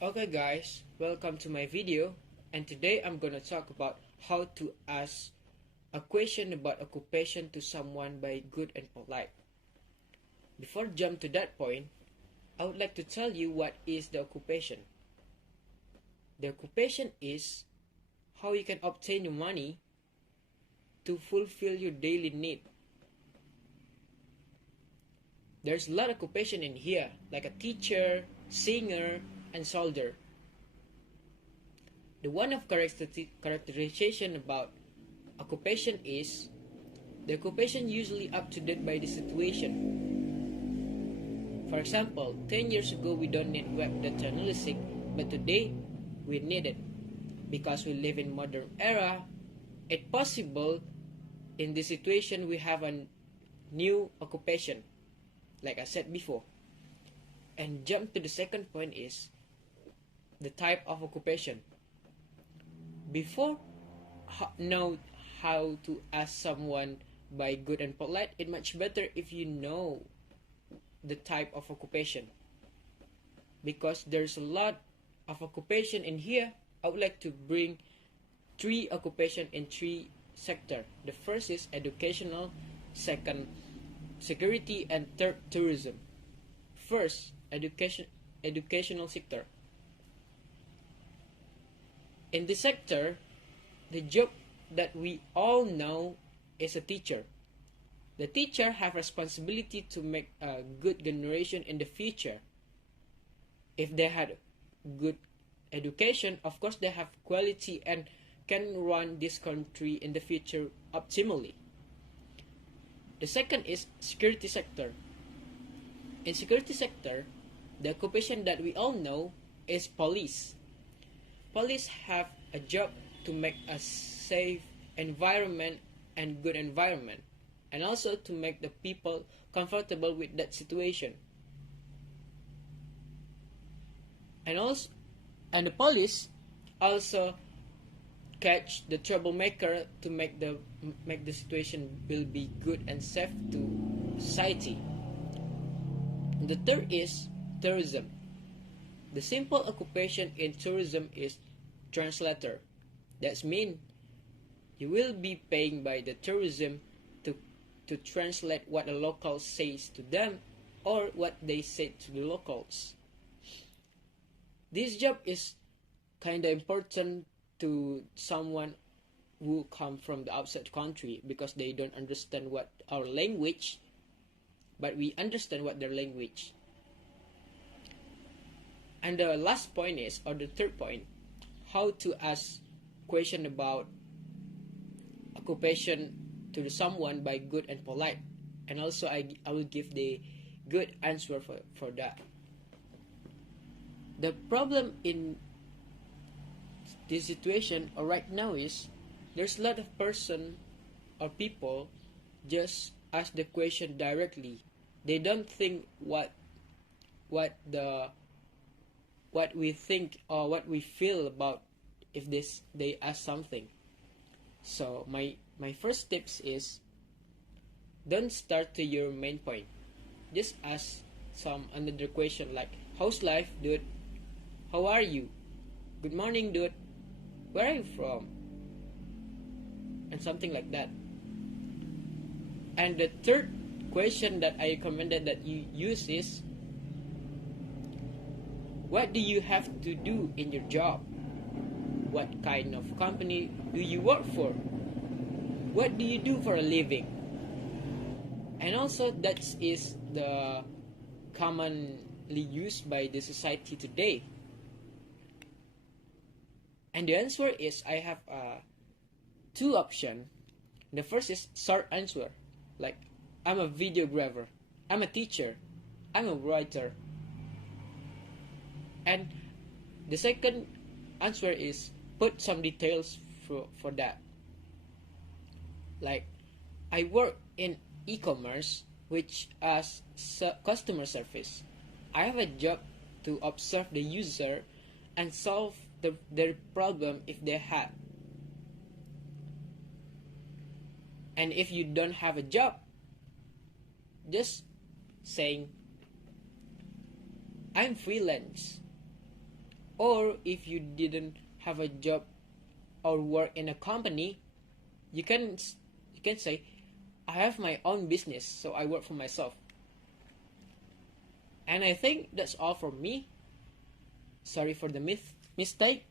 Okay guys, welcome to my video, and today I'm gonna talk about how to ask a question about occupation to someone by good and polite. Before jump to that point, I would like to tell you what is the occupation. The occupation is how you can obtain your money to fulfill your daily need. There's a lot of occupation in here, like a teacher, singer, and soldier. The one of characterization about occupation is the occupation usually up to date by the situation. For example, 10 years ago we don't need web data analysis, but today we need it. Because we live in modern era, it's possible in this situation we have a new occupation, like I said before. And jump to the second point is the type of occupation. Before know how to ask someone by good and polite, it's much better if you know the type of occupation, because there's a lot of occupation in here. I would like to bring three occupation in three sector. The first is educational, second security, and third tourism. First, educational sector. In this sector, the job that we all know is a teacher. The teacher have responsibility to make a good generation in the future. If they had good education, of course they have quality and can run this country in the future optimally. The second is security sector. In security sector, the occupation that we all know is police. Police have a job to make a safe environment and good environment, and also to make the people comfortable with that situation. And the police also catch the troublemaker to make the situation will be good and safe to society. And the third is tourism. The simple occupation in tourism is translator. That means you will be paying by the tourism to translate what the locals says to them or what they say to the locals. This job is kind of important to someone who come from the outside country, because they don't understand what our language, but we understand what their language. And the last point is, or the third point, how to ask question about occupation to someone by good and polite. And also I will give the good answer for that. The problem in this situation or right now is there's a lot of person or people just ask the question directly. They don't think what we think or what we feel about if they ask something. So my first tips is, don't start to your main point. Just ask some another question like, how's life, dude? How are you? Good morning, dude. Where are you from? And something like that. And the third question that I recommended that you use is, what do you have to do in your job? What kind of company do you work for? What do you do for a living? And also that is the commonly used by the society today. And the answer is, I have two options. The first is short answer, like I'm a videographer, I'm a teacher, I'm a writer. And the second answer is put some details for that. Like, I work in e-commerce, which as customer service. I have a job to observe the user and solve their problem if they have. And if you don't have a job, just saying I'm freelance, Or if you didn't have a job or work in a company, you can say, I have my own business, so I work for myself. And I think that's all from me. Sorry for the mistake.